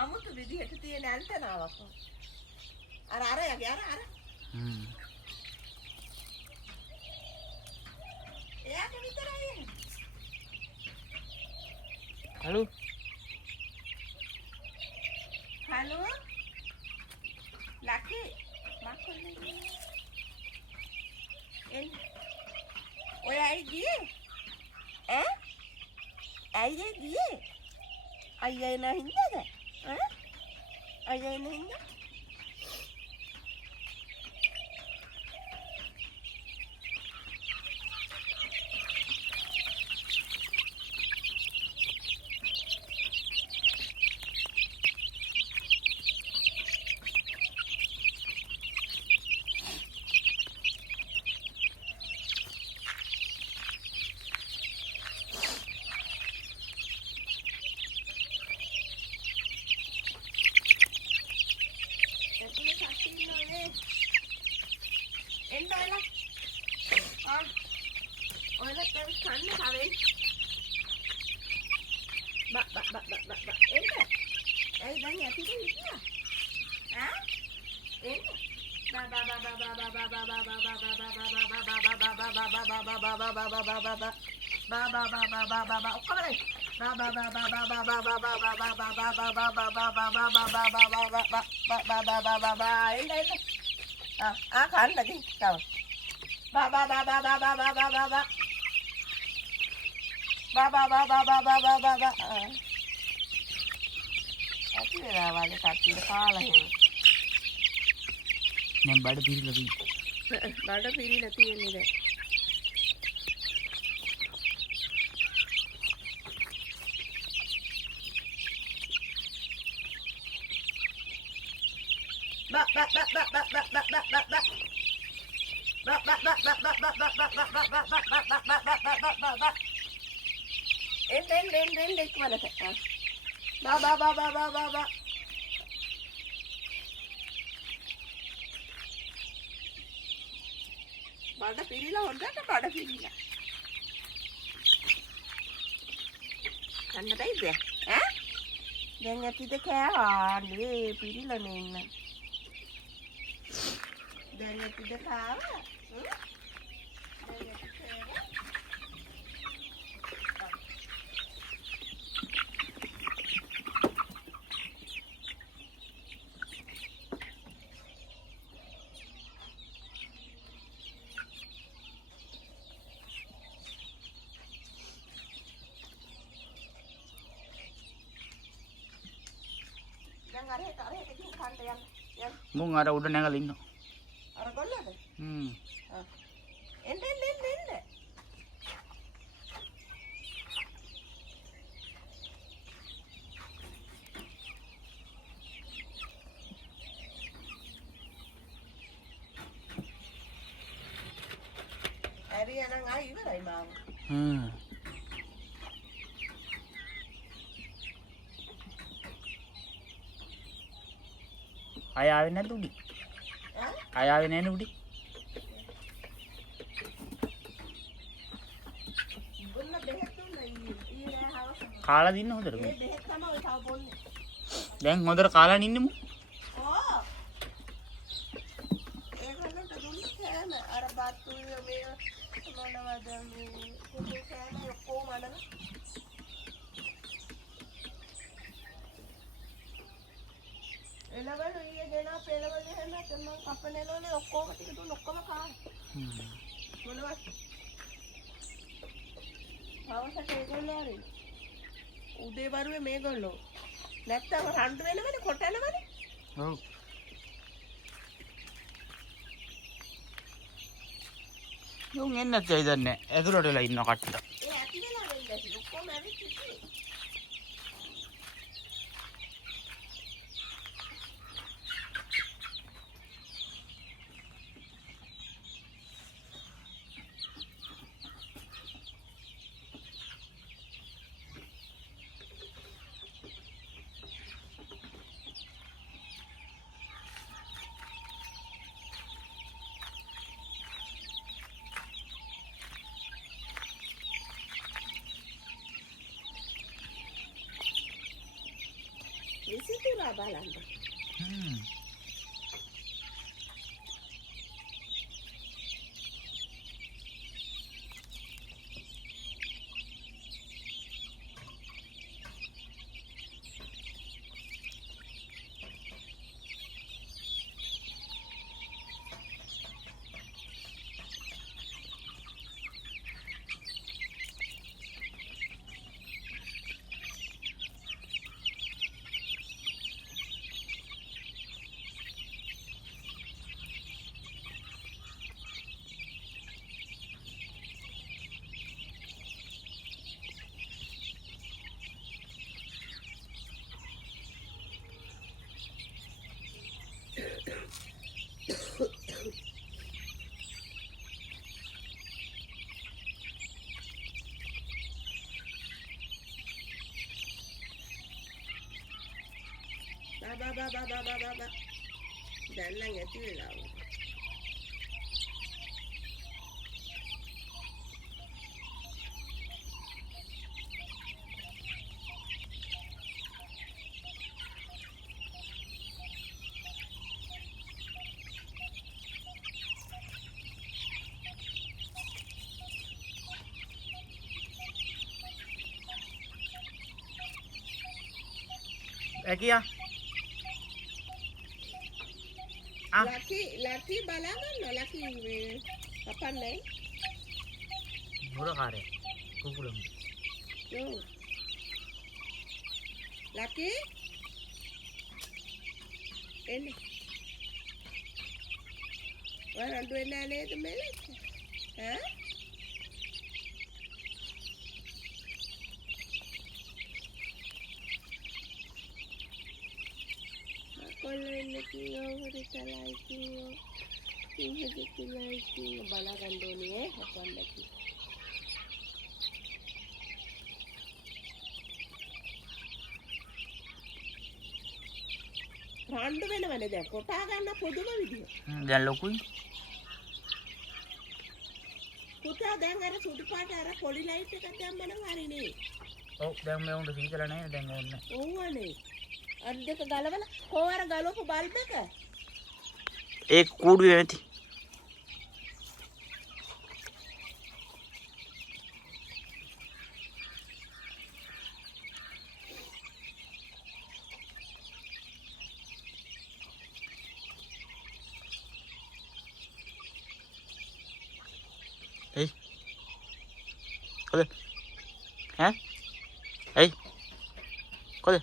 අමුතු විදිහට තියෙන ඇන්ටනාවක්. අර යගේ අර. එයාට විතරයි එන්නේ. හලෝ. ලකි මක්කොල්ලේ. ඔය ඇයි ගියේ? ඇයි ගියේ? අයියා එන හින්දාද? අයියා එන හින්දා? මම බඩ පිරিলা තියෙන්නේ දැන්. බඩ පිරීලා හොඳට බඩ පිරීලා. කන්න බැයිද? දැන් ඇතිද කෑවා? නේ පිරීලා නේ ඉන්න. දැන් ඇතිද කාවා? දැන් ඇතිද කෑවා? මුන් අර උඩ නැගලා ඉන්නවා. අර ගොල්ලද? එන්න. ඇරියා නම් ආයි ඉවරයි මාව. අය ආවේ නැද්ද උඩි? අය ආවේ නැහැ නේ උඩි. බොන්න බෙහෙත් දුන්නා ඊයේ හවස. කාලා දින්න හොඳට. මේ බෙහෙත් තමයි ඔය තව බොන්නේ. දැන් හොඳට කාලා ඉන්නෙමු. ඕ. ඒගොල්ලන්ට දුන්නේ කෑම අර බත්තු මේ මොනවද මේ කුඩු කෑම ඔක්කොම අරගෙන. එළවලු ඊයේ දෙනා පෙළවලු හැම තම කපනේලෝනේ ඔක්කොම ටික දුන්න ඔක්කොම කාලා. මොනවද? හවසට ඒගොල්ලෝ ආවේ. උදේ වරුවේ මේගොල්ලෝ. නැත්තම් රණ්ඩු වෙනවනේ කොටනවනේ. ඔව්. යෝන් එන්නත් ඇයිදන්නේ. ඇතුළට වෙලා ඉන්න කට්ටිය. ඒ ඇති වෙලා වෙන්නේ ඔක්කොම ඇවිත් ඉන්නේ. විසිතුරා බලන්න. බා දැන් නම් ඇති වෙලා වුණා. Ekia. ලකි බලා ගන්න ලකි කපන්නේ. Bora kare. Kukulam. ඔව්. ලකි එන්න. වරන්ඩු වෙන්නේ නේද මෙලෙක්? ඈ? කොල්ලෙන්නේ කීයෝ හරිතලයි කීයෝ ඉහෙදෙකලයි කීයෝ බලා ගන්න ඕනේ හපන්නකි. රණ්ඩු වෙනවනේ දැන් කොටා ගන්න පොදුම විදිය. දැන් ලොකුයි. පුතා දැන් අර සුදු පාට අර පොලි ලයිට් එකක් දැම්මනම් හරිනේ. ඔව් දැන් මේ උන්ට සීතල නැහැ දැන් ඕන්නේ. ඔව්වනේ. අර දෙක ගලවලා කොහොර ගලවපු බල්බ් එක. ඒ කූඩුවේ නැති. Hey. Có đi. Hả? Hey. Có đi.